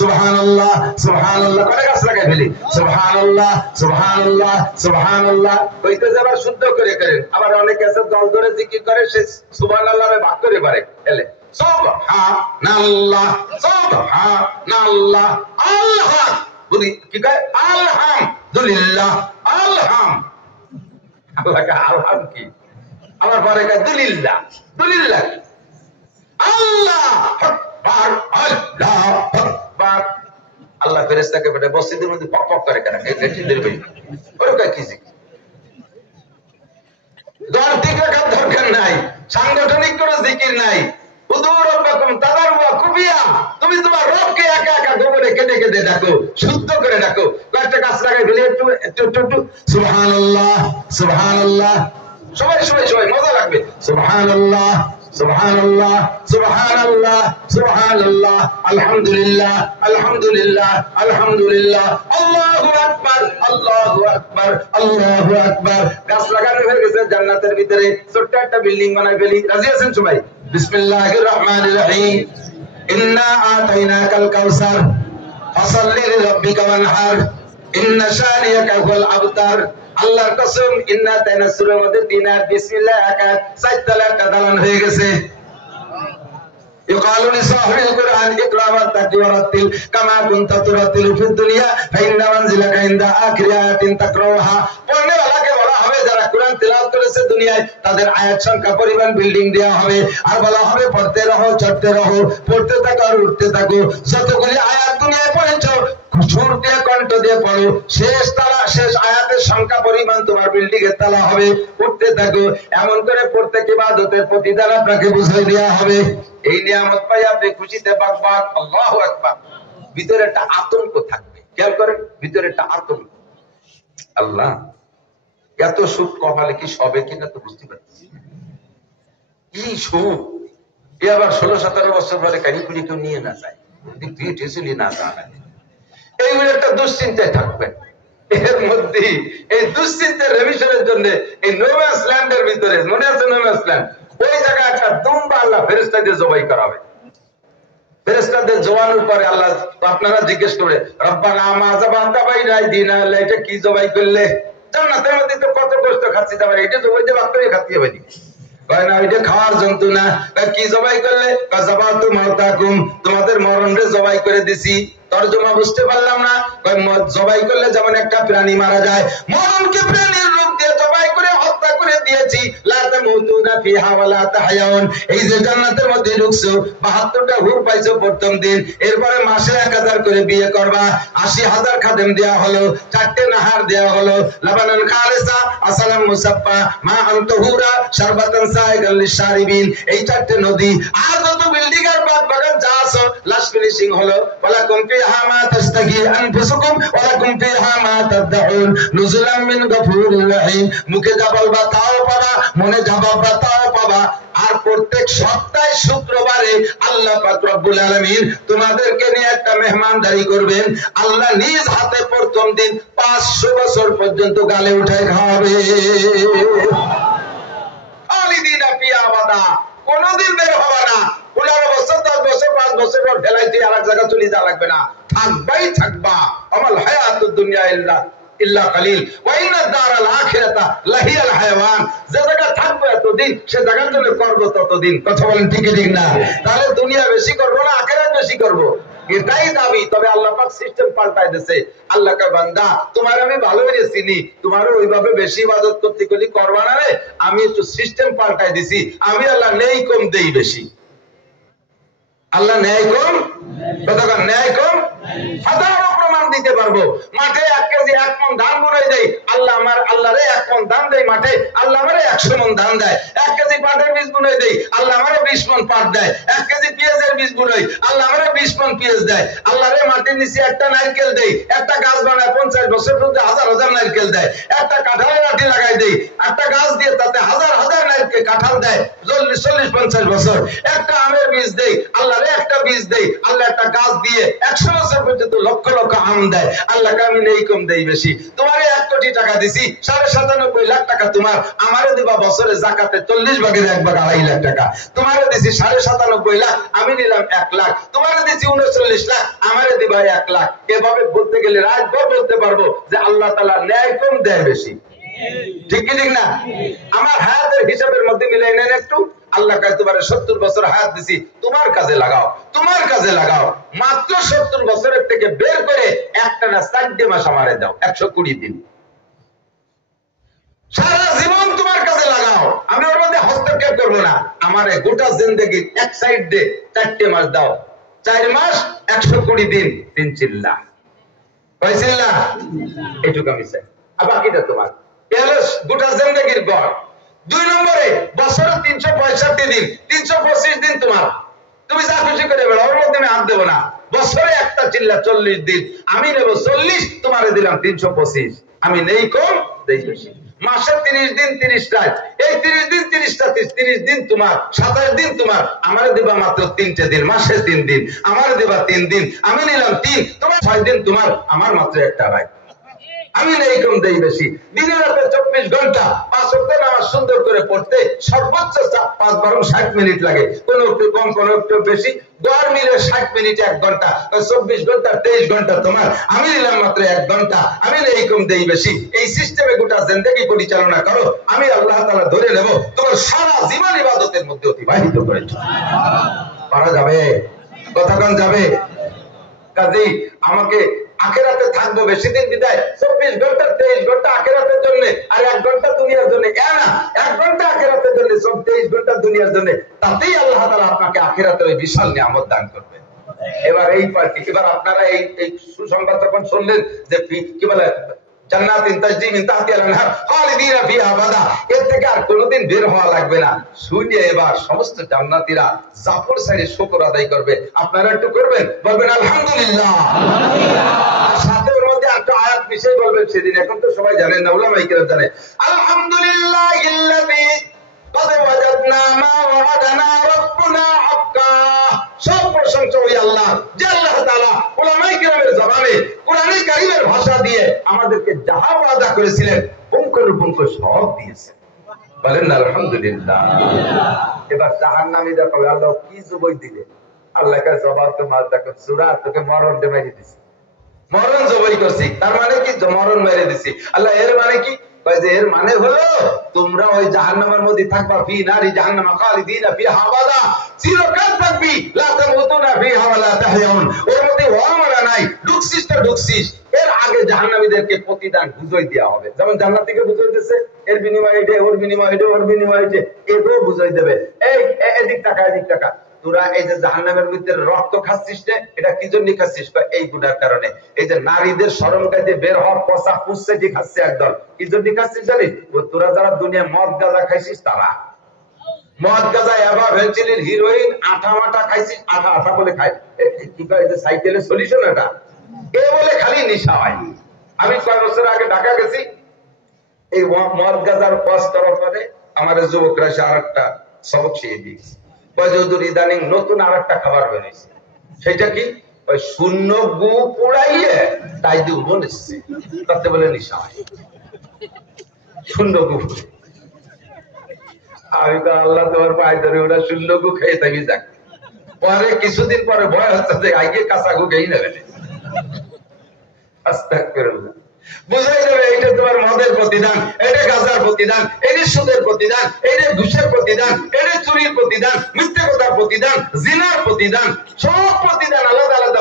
সুবহানাল্লাহ সুবহানাল্লাহ করে গাছ লাগাই ফেলি সুবহানাল্লাহ সুবহানাল্লাহ সুবহানাল্লাহ কইতে যাবার শুদ্ধ করে করেন আবার অনেকে আছে দল ধরে জিকির করে সে সুবহানাল্লাহরে ভাগ করে পারে এলে সুবহানাল্লাহ সুবহানাল্লাহ আল্লাহ বলি কি কয় আলহামদুলিল্লাহ আল্লাহ কা আলহাম কি আমার পরে কয় দুলিল্লাহ দুলিল্লাহ আল্লাহ আকবার আল্লাহ আকবার আল্লাহ ফেরেশতাকে বলে মসজিদের মধ্যে পক পক করে কেন এটি দিবে ওরে কয় কি জিকির দর্দিক রাখার দরকার নাই সাংগঠনিক কোনো জিকির নাই উদুর রব্বাকুম তাদাররুয়া কুবিয়া তুমি তোমার রবকে একা একা গোপনে কেটে কেটে ডাকো শুদ্ধ করে ডাকো কয়েকটা গাছ লাগাই ফেলে একটু সুবহানাল্লাহ সুবহানাল্লাহ সবাই সবাই সবাই মজা লাগবে সুবহানাল্লাহ সুবহানাল্লাহ সুবহানাল্লাহ সুবহানাল্লাহ আলহামদুলিল্লাহ আলহামদুলিল্লাহ আলহামদুলিল্লাহ আল্লাহু আকবার আল্লাহু আকবার আল্লাহু আকবার গাছ লাগানো হয়ে গেছে জান্নাতের ভিতরে ছোট্ট একটা বিল্ডিং বানাই ফেলি রাজি আছেন সবাই বিসমিল্লাহির রহমানির রহিম ইন্না আতাইনাকাল কাউসার ফাসাল্লি লিরাব্বিকা ওয়ানহার ইন্না শানিয়াকা হুয়াল আবতার আল্লাহর কসম ইন্না তাইনা সূরার মধ্যে 3 আয়াত বিসমিল্লাহ আকাত 4 তলা একটা দালান হয়ে গেছে يقال لصاحب القرآن اقرأ وارتقي ورتل كما كنت ترتل في الدنيا فإن منزلك عند آخر آية تقرأها পড়নে ওয়ালাকে বলা হবে যারা কোরআন তেলাওয়াত করেছে দুনিয়ায় তাদের আয়াত সংখ্যা পরিমাণ বিল্ডিং দেওয়া হবে আর বলা হবে পড়তে রহো চড়তে রহো পড়তে থাকো আর উঠতে থাকো যতগুলি আয়াত দুনিয়ায় পড়েছো সুর দিয়ে কণ্ঠ দিয়ে পড়ো শেষ তালা শেষ আয়াতের সংখ্যা পরিমাণ তোমার বিল্ডিং এর তালা হবে উঠতে থাকো এমন করে প্রত্যেক ইবাদতের প্রতিদান আপনাকে বুঝিয়ে দেওয়া হবে এই নিয়ামত পাই আপনি খুশিতে বাকবাক আল্লাহু আকবার ভিতরে একটা আতঙ্ক থাকবে খেয়াল করেন ভিতরে একটা আতঙ্ক আল্লাহ এত সুখ কপালে কি সবে কিনা তো বুঝতে পারছি কি সুখ এ আবার 16-17 বছর পরে কারি কুড়ি কেউ নিয়ে না যায় তুই ঠেসলি না যায় এইগুলো একটা দুশ্চিন্তায় থাকবেন এর মধ্যে এই দুশ্চিন্তার রেভিশনের জন্য এই নোম্যান্স ল্যান্ডের ভিতরে মনে আছে নোম্যান্স ল্যান্ড ওই জায়গায় একটা দুম্বা আল্লাহ ফেরেশতাদের জবাই করাবে ফেরেশতাদের জবানোর পরে আল্লাহ আপনারা জিজ্ঞেস করে রব্বানা মা যাবাতা বাইনাই দিনা আল্লাহ এটা কি জবাই করলে জান্নাতের মধ্যে তো কত কষ্ট খাচ্ছি তারপর এটা জবাই দিয়ে বাক্তরে খাচ্ছি হবে কয় না ওইটা খাওয়ার জন্তু না কি জবাই করলে কাযাবাতু মাউতাকুম তোমাদের মরণরে জবাই করে দিছি তরজমা বুঝতে পারলাম না জবাই করলে যেমন একটা প্রাণী মারা যায় মরণকে প্রাণীর রূপ দিয়ে জবাই করে হত্যা করে দিয়েছি লা তামুতুনা ফিহা ওয়া লা তাহয়াউন এই যে জান্নাতের মধ্যে ঢুকছো 72টা হুর পাইছো প্রথম দিন এরপরে মাসে 1000 করে বিয়ে করবা 80000 খাদেম দেয়া হলো 4টে নাহার দেয়া হলো লাবানান খালিসা আসালাম মুসাফফা মা আনতুহুরা শারবাতান সাইগাল লিশারিবিন এই 4টে নদী আর যত বিল্ডিং আর বাদ বাগান যা আছে লাস্ট ফিনিশিং হলো ওয়ালা কুম فيها ما تشتهي أنفسكم ولكم فيها ما تدعون نزلا من غفور رحيم মুখে যা বলবা তাও পাবা মনে যা ভাববা তাও পাবা আর প্রত্যেক সপ্তাহে শুক্রবারে আল্লাহ পাক রব্বুল আলামিন তোমাদেরকে নিয়ে একটা মেহমানদারি করবেন আল্লাহ নিজ হাতে প্রথম দিন 500 বছর পর্যন্ত গালে উঠায় খাওয়াবে খালিদিনা ফিহা আবাদা কোনদিন বের হবে না 15 বছর 10 বছর 5 বছর পর ফেলাইতে আরেক জায়গা চলে যা লাগবে না থাকবাই থাকবা আমাল হায়াতুদ দুনিয়া ইল্লা কালিল ওয়া ইন্নাদ দারাল আখিরাতা লাহিয়াল হায়াওয়ান যে জায়গা থাকবে এতদিন সে জায়গার জন্য করব ততদিন কথা বলেন ঠিক ঠিক না তাহলে দুনিয়া বেশি করব না আখিরাত বেশি করব এটাই দাবি তবে আল্লাহ পাক সিস্টেম পাল্টায় দিয়েছে আল্লাহ কা বান্দা তোমার আমি ভালো করে চিনি তোমারও ওইভাবে বেশি ইবাদত করতে গেলে করবা না রে আমি একটু সিস্টেম পাল্টায় দিছি আমি আল্লাহ নেই কম দেই বেশি আল্লাহ ন্যায় কম কতক্ষণ ন্যায় কম হাজারো প্রমাণ দিতে পারবো মাঠে 1 কেজি 1 মণ ধান বুনাই দেই আল্লাহ আমার আল্লাহরে 1 মণ ধান দেই মাঠে আল্লাহ আমারে 100 মণ ধান দেয় 1 কেজি পাটের বীজ বুনাই দেই আল্লাহ আমারে 20 মণ পাট দেয় 1 কেজি পেঁয়াজের বীজ বুনাই আল্লাহ আমারে 20 মণ পেঁয়াজ দেয় আল্লাহরে মাটির নিচে একটা নারকেল দেই একটা গাছ বানায় 50 বছর পর্যন্ত হাজার হাজার নারকেল দেয় একটা কাঁঠালের লাঠি লাগাই দেই একটা গাছ দিয়ে তাতে হাজার হাজার নারকেল কাঁঠাল দেয় 40 50 বছর একটা আমের বীজ দেই আল্লাহরে একটা বীজ দেই আল্লাহ একটা গাছ দিয়ে 100 বছর পর্যন্ত লক্ষ লক্ষ আম দেয় আল্লাহকে আমি নেই কম দেই বেশি। তোমারে 1 কোটি টাকা দিছি, 97.5 লাখ টাকা তোমার, আমারে দিবা বছরে জাকাতে 40 ভাগের 1 ভাগ 2.5 লাখ টাকা। তোমারে দিছি 97.5 লাখ, আমি নিলাম 1 লাখ। তোমারে দিছি 39 লাখ, আমারে দিবা 1 লাখ। এভাবে বলতে গেলে রাতভর বলতে পারবো যে আল্লাহ তাআলা ন্যায় কম দেয় বেশি। ঠিক কি ঠিক না? আমার হায়াতের হিসাবের মধ্যে মিলাই নেন একটু। আল্লাহ কাছে তোমারে 70 বছর হায়াত দিছি, তোমার কাজে লাগাও, তোমার কাজে লাগাও। মাত্র 70 বছরের থেকে বের করে একটানা 4 মাস আমারে দাও, 120 দিন। সারা জীবন তোমার কাজে লাগাও, আমি ওর মধ্যে হস্তক্ষেপ করবো না। আমারে গোটা জিন্দেগি এক সাইড দে 4 মাস দাও, 4 মাস 120 দিন, 3 চিল্লা। কয় চিল্লা? এইটুকু আমি চাই, আর বাকিটা তোমার। গোটা জিন্দেগির গড়। 2 নম্বরে বছরে 365 দিন, 325 দিন তোমার, তুমি যা খুশি করে বেড়াও, ওর মধ্যে আমি হাত দেবো না। বছরে একটা চিল্লা 40 দিন, আমি নেব 40, তোমারে দিলাম 325। আমি নেই কম দেই বেশি। মাসে 30 দিন 30 রাত, এই 30 দিন 30 রাত, 30 দিন তোমার, 27 দিন তোমার, আমারে দিবা মাত্র 3টে দিন, মাসে 3 দিন, আমারে দিবা 3 দিন, আমি নিলাম 3, তোমার 6 দিন তোমার, আমার মাত্র একটা রাত। আমি নেই কম দেই বেশি। দিনে রাতে 24 ঘন্টা 5 ওয়াক্ত নামাজ সুন্দর করে পড়তে সর্বোচ্চ 5-12 60 মিনিট লাগে, কোন একটু কম কোন একটু বেশি, গড় মিলে 60 মিনিট 1 ঘন্টা, 24 ঘন্টা 23 ঘন্টা তোমার, আমি নিলাম মাত্র 1 ঘন্টা। আমি নেই কম দেই বেশি। এই সিস্টেমে গোটা জিন্দেগি পরিচালনা করো, আমি আল্লাহ তাআলা ধরে নেব তোমার সারা জীবন ইবাদতের মধ্যে অতিবাহিত করে। পারা যাবে? কতক্ষণ যাবে? কাজেই আমাকে আখিরাতে থাকবো বেশি দিন বিদায় 24 ঘন্টা 23 ঘন্টা আখিরাতের জন্য, আর 1 ঘন্টা দুনিয়ার জন্য। না, 1 ঘন্টা আখিরাতের জন্য, 23 ঘন্টা দুনিয়ার জন্য, তাতেই আল্লাহ তাআলা আপনাকে আখিরাতের ওই বিশাল নিয়ামত দান করবে। এবার এই পার্টি, এবার আপনারা এই সুসংবাদ যখন শুনলেন যে কি বলে জান্নাতিন তাজরি মিন তাহতিহাল আনহার খালিদিনা ফিহা আবাদা, এর থেকে আর কোনোদিন বের হওয়া লাগবে না, শুনে এবার সমস্ত জান্নাতীরা জাফর সাইরে শুকর আদায় করবে। আপনারা একটু করবেন, বলবেন আলহামদুলিল্লাহ, সাথে ওর মধ্যে একটা আয়াত মিশিয়ে বলবেন সেদিন। এখন তো সবাই জানেন না, উলামায়ে কিরাম জানে। আলহামদুলিল্লাহিল্লাযী ক্বাদ ওয়াজাদনা মা ওয়া'আদানা রাব্বুনা হাক্কা। সব প্রশংসা ওই আল্লাহ, যে আল্লাহ তাআলা উলামায়ে কিরামের জবানে কোরআনে কারীমের ভাষা দিয়ে আমাদেরকে যাহা ওয়াদা করেছিলেন পুঙ্খানুপুঙ্খ সব দিয়েছেন। বলেন আলহামদুলিল্লাহ। এবার জাহান্নামীরা কবে আল্লাহ কি জবাব দিলে? আল্লাহর কাছে জবাব তো মার দেখো, সূরা তোকে মরণ দে মেরে দিছি, মরণ জবাই করছি। তার মানে কি? মরণ মেরে দিছি। আল্লাহ এর মানে কি? এর মানে হলো তোমরা ওই জাহান্নামের মধ্যে থাকবা, ফি নারি জাহান্নাম খালিদিনা ফিহা আবাদা, চিরকাল থাকবি, লা তামুতুনা ফিহা ওয়া লা তাহইয়াউন। ওর মধ্যে ওয়ামারা নাই, ঢুকছিস তো ঢুকছিস। এর আগে জাহান্নামীদেরকে প্রতিদান বুঝাই দেওয়া হবে, যেমন জান্নাতীকে বুঝাই দিয়েছে, এর বিনিময়ে এটা, ওর বিনিময়ে এটা, ওর বিনিময়ে এটা, এটাও বুঝাই দেবে। এই এদিক টাকা, এদিক টাকা। তোরা এই যে জাহান্নামের মধ্যে রক্ত খাচ্ছিস না, এটা কি জন্য খাচ্ছিস? এই গুনার কারণে। এই যে নারীদের শরম গায়ে বের হওয়া পচা পুষছে যে খাচ্ছে একদল, কি জন্য খাচ্ছিস জানিস? তোরা যারা দুনিয়া মদ গাঁজা খাইছিস, তারা মদ গাঁজা এবা ভেলচিলির হিরোইন আঠা মাঠা খাইছিস, আঠা আঠা বলে খাই, কি কয় যে সাইকেলের সলিউশন এটা, এ বলে খালি নেশা হয়। আমি 6 বছর আগে ঢাকা গেছি, এই মদ গাঁজার পজ করার পরে আমার যুবকরা সে আরেকটা সবক শিখিয়ে দিয়েছে। ইদানিং নতুন আর একটা খাবার বেরিয়েছে, সেটা কি? ওই শূন্য গু পোড়াইয়ে তাই দিব বলেছে, তাতে বলে নিশা হয়। শূন্য গু, আমি তো আল্লাহ তোমার পায়ে ধরে ওটা শূন্য গু খেয়ে থাকি যাক। পরে কিছুদিন পরে ভয় হচ্ছে যে আগে কাঁচা গু খেয়ে নেবে, আস্তাগফিরুল্লাহ। বুঝাই যাবে এইটা তোমার মদের প্রতিদান, এটা গাঁজার প্রতিদান, এটা সুদের প্রতিদান, এটা ঘুষের প্রতিদান, এটা চুরির প্রতিদান, মিথ্যে কথার প্রতিদান, জিনার প্রতিদান, সব প্রতিদান আলাদা আলাদা।